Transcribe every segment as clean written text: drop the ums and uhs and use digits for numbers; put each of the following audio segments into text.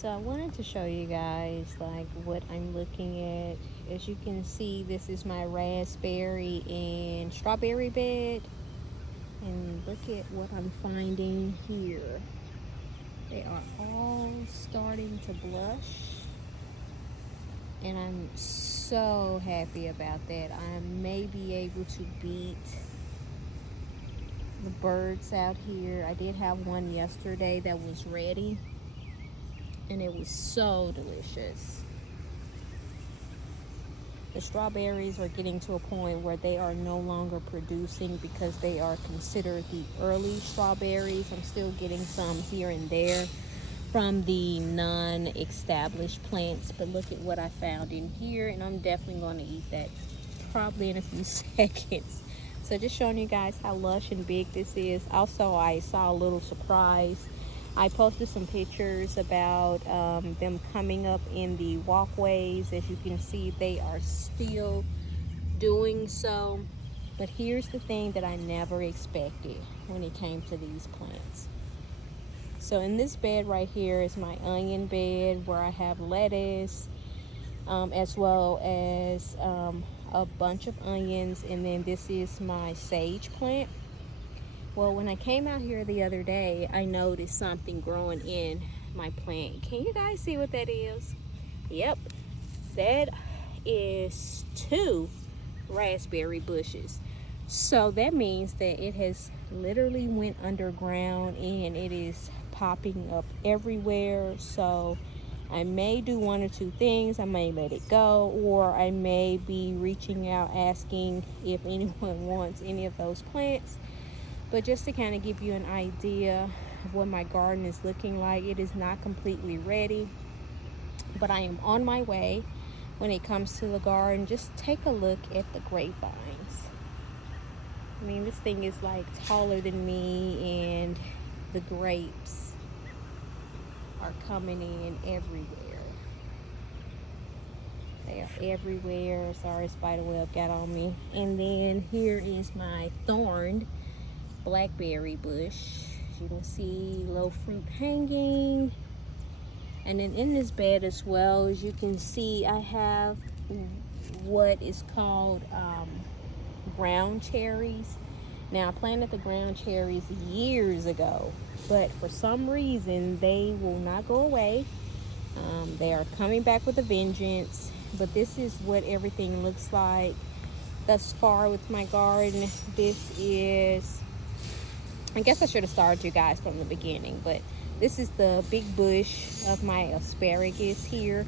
So I wanted to show you guys like what I'm looking at. As you can see, this is my raspberry and strawberry bed. And look at what I'm finding here. They are all starting to blush. And I'm so happy about that. I may be able to beat the birds out here. I did have one yesterday that was ready, and it was so delicious. The strawberries are getting to a point where they are no longer producing because they are considered the early strawberries. I'm still getting some here and there from the non-established plants, but look at what I found in here, and I'm definitely going to eat that probably in a few seconds. So just showing you guys how lush and big this is. Also, I saw a little surprise. I posted some pictures about them coming up in the walkways. As you can see, they are still doing so. But here's the thing that I never expected when it came to these plants. So in this bed right here is my onion bed where I have lettuce, as well as a bunch of onions, and then this is my sage plant. Well, when I came out here the other day, I noticed something growing in my plant. Can you guys see what that is? Yep, that is 2 raspberry bushes. So that means that it has literally went underground and it is popping up everywhere. So I may do 1 or 2 things. I may let it go, or I may be reaching out asking if anyone wants any of those plants. But just to kind of give you an idea of what my garden is looking like, it is not completely ready, but I am on my way when it comes to the garden. Just take a look at the grapevines. I mean, this thing is like taller than me, and the grapes are coming in everywhere. They are everywhere. Sorry, spiderweb got on me. And then here is my thorned blackberry bush. As you can see, low fruit hanging. And then in this bed as well, as you can see, I have what is called ground cherries. Now, I planted the ground cherries years ago, but for some reason they will not go away. They are coming back with a vengeance. But this is what everything looks like thus far with my garden. This is, I guess I should have started you guys from the beginning, but this is the big bush of my asparagus here,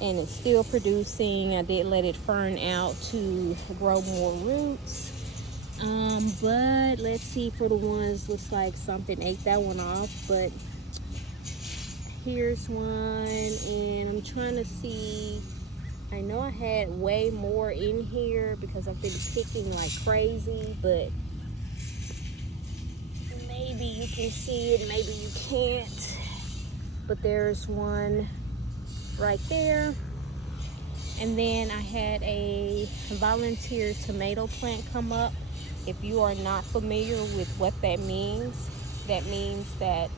and it's still producing. I did let it fern out to grow more roots. But let's see, for the ones, looks like something ate that one off, but here's one, and I'm trying to see. I know I had way more in here because I've been picking like crazy, but maybe you can see it, maybe you can't. But there's one right there. And then I had a volunteer tomato plant come up. If you are not familiar with what that means that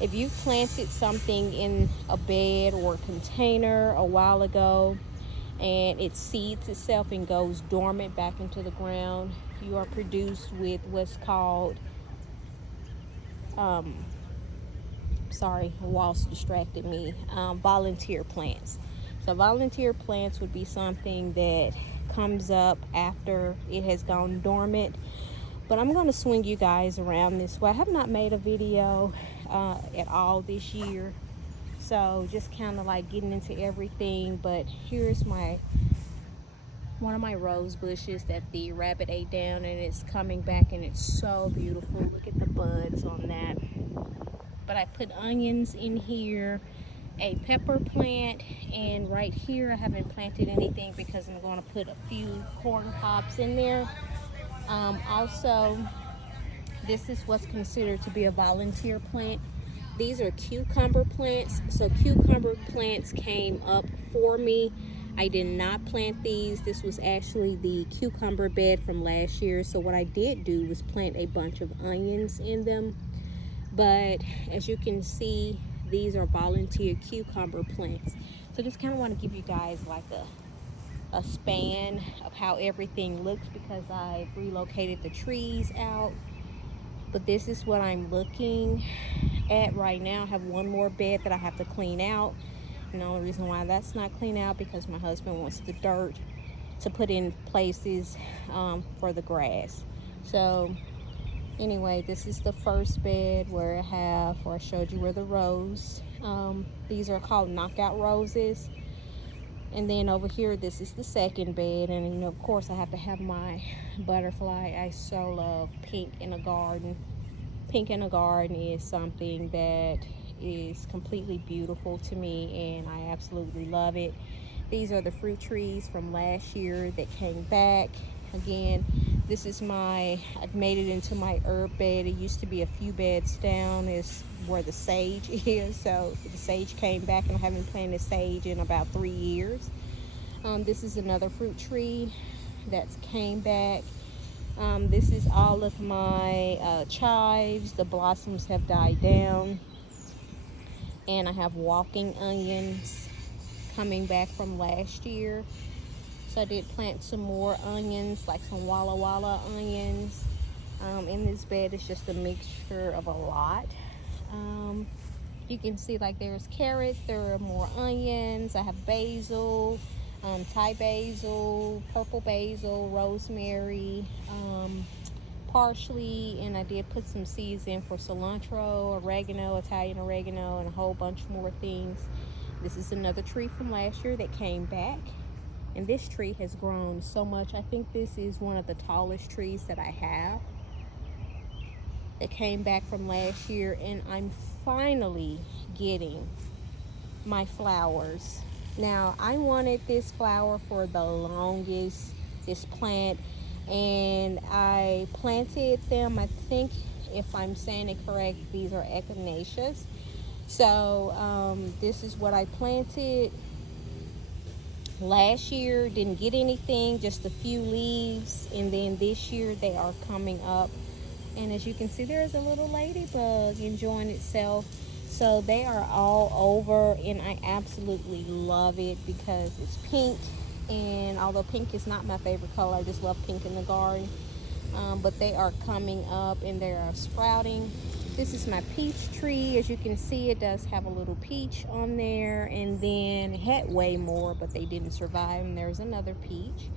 if you planted something in a bed or container a while ago and it seeds itself and goes dormant back into the ground, you are produced with what's called sorry, walls distracted me, volunteer plants. So volunteer plants would be something that comes up after it has gone dormant. But I'm going to swing you guys around this way. I have not made a video at all this year, so just kind of like getting into everything. But here's my one of my rose bushes that the rabbit ate down, and it's coming back, and it's so beautiful. Look at the buds on that. But I put onions in here, a pepper plant, and right here I haven't planted anything because I'm going to put a few corn cobs in there. Also, this is what's considered to be a volunteer plant. These are cucumber plants. So cucumber plants came up for me. I did not plant these. This was actually the cucumber bed from last year. So what I did do was plant a bunch of onions in them. But as you can see, these are volunteer cucumber plants. So just kind of want to give you guys like a span of how everything looks, because I've relocated the trees out. But this is what I'm looking at right now. I have one more bed that I have to clean out, and the only reason why that's not clean out because my husband wants the dirt to put in places for the grass. So anyway, this is the first bed where I showed you where the rose, these are called knockout roses. And then over here, this is the second bed. And you know, of course, I have to have my butterfly. I so love pink in a garden. Pink in a garden is something that is completely beautiful to me, and I absolutely love it. These are the fruit trees from last year that came back. Again, this is I've made it into my herb bed. It used to be a few beds down is where the sage is. So the sage came back, and I haven't planted sage in about 3 years. This is another fruit tree that's came back. This is all of my chives. The blossoms have died down. And I have walking onions coming back from last year. So I did plant some more onions, like some Walla Walla onions. In this bed, it's just a mixture of a lot. You can see like there's carrots, there are more onions. I have basil, Thai basil, purple basil, rosemary, parsley, and I did put some seeds in for cilantro, oregano, Italian oregano, and a whole bunch more things. This is another tree from last year that came back, and this tree has grown so much. I think this is one of the tallest trees that I have. It came back from last year, and I'm finally getting my flowers. Now, I wanted this flower for the longest, this plant, and I planted them. I think, if I'm saying it correct, these are echinaceas. So this is what I planted last year. Didn't get anything, just a few leaves, and then this year they are coming up. And as you can see, there's a little ladybug enjoying itself. So they are all over, and I absolutely love it because it's pink. And although pink is not my favorite color, I just love pink in the garden. But they are coming up and they are sprouting. This is my peach tree. As you can see, it does have a little peach on there, and then it had way more, but they didn't survive. And there's another peach.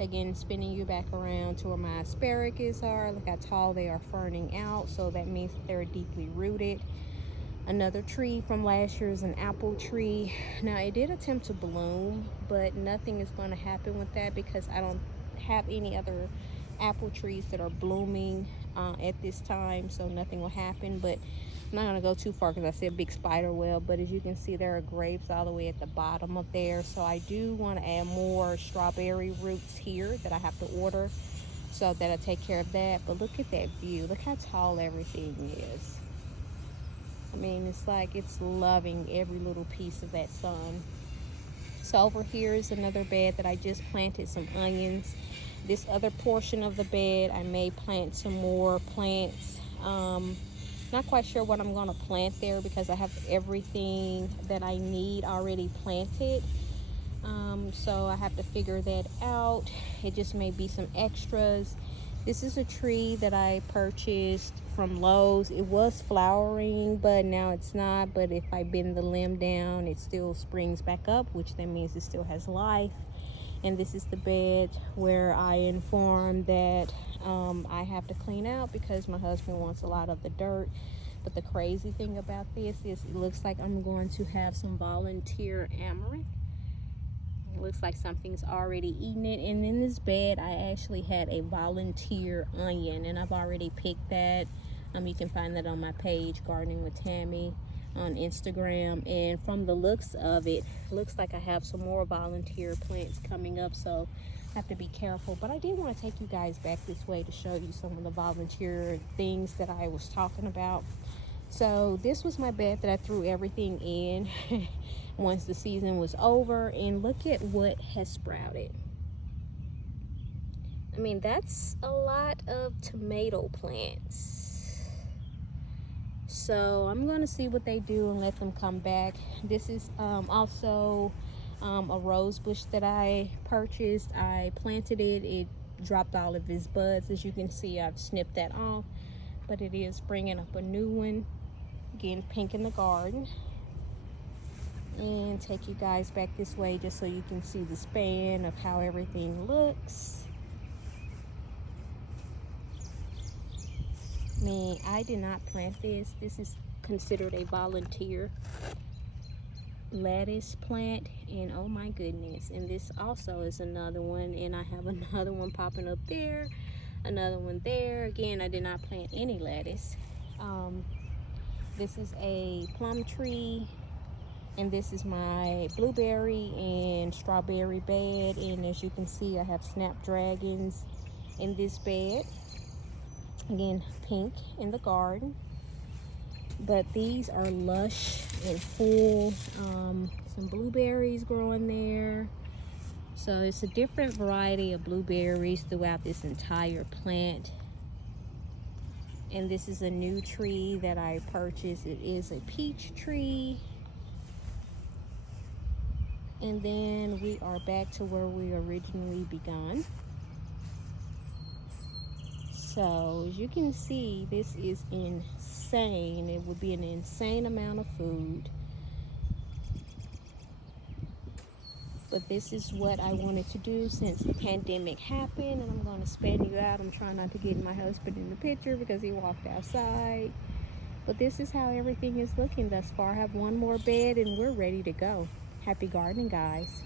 Again, spinning you back around to where my asparagus are. Look how tall they are, ferning out, so that means that they're deeply rooted. Another tree from last year is an apple tree. Now, it did attempt to bloom, but nothing is going to happen with that because I don't have any other apple trees that are blooming at this time, so nothing will happen. But I'm not going to go too far because I see a big spider web, but as you can see, there are grapes all the way at the bottom of there. So I do want to add more strawberry roots here that I have to order, so that I take care of that. But look at that view. Look how tall everything is. I mean, it's like it's loving every little piece of that sun. So over here is another bed that I just planted some onions. This other portion of the bed, I may plant some more plants. Not quite sure what I'm going to plant there because I have everything that I need already planted. So I have to figure that out. It just may be some extras. This is a tree that I purchased from Lowe's. It was flowering, but now it's not. But if I bend the limb down, it still springs back up, which that means it still has life. And this is the bed where I informed that I have to clean out because my husband wants a lot of the dirt. But the crazy thing about this is it looks like I'm going to have some volunteer amaranth. It looks like something's already eaten it. And in this bed, I actually had a volunteer onion, and I've already picked that. You can find that on my page, Gardening with Tammy, on Instagram. And from the looks of it, looks like I have some more volunteer plants coming up, so I have to be careful. But I did want to take you guys back this way to show you some of the volunteer things that I was talking about. So this was my bed that I threw everything in once the season was over, and look at what has sprouted. I mean, that's a lot of tomato plants. So I'm going to see what they do and let them come back. This is also a rose bush that I purchased. I planted it. It dropped all of its buds. As you can see, I've snipped that off, but it is bringing up a new one. Again, pink in the garden. And take you guys back this way just so you can see the span of how everything looks. Man, I did not plant this. This is considered a volunteer lettuce plant, and oh my goodness. And this also is another one, and I have another one popping up there, another one there. Again, I did not plant any lettuce. This is a plum tree, and this is my blueberry and strawberry bed. And as you can see, I have snapdragons in this bed. Again, pink in the garden, but these are lush and full. Some blueberries growing there. So it's a different variety of blueberries throughout this entire plant. And this is a new tree that I purchased. It is a peach tree. And then we are back to where we originally begun. So as you can see, this is insane. It would be an insane amount of food. But this is what I wanted to do since the pandemic happened. And I'm going to span you out. I'm trying not to get my husband in the picture because he walked outside. But this is how everything is looking thus far. I have one more bed and we're ready to go. Happy gardening, guys.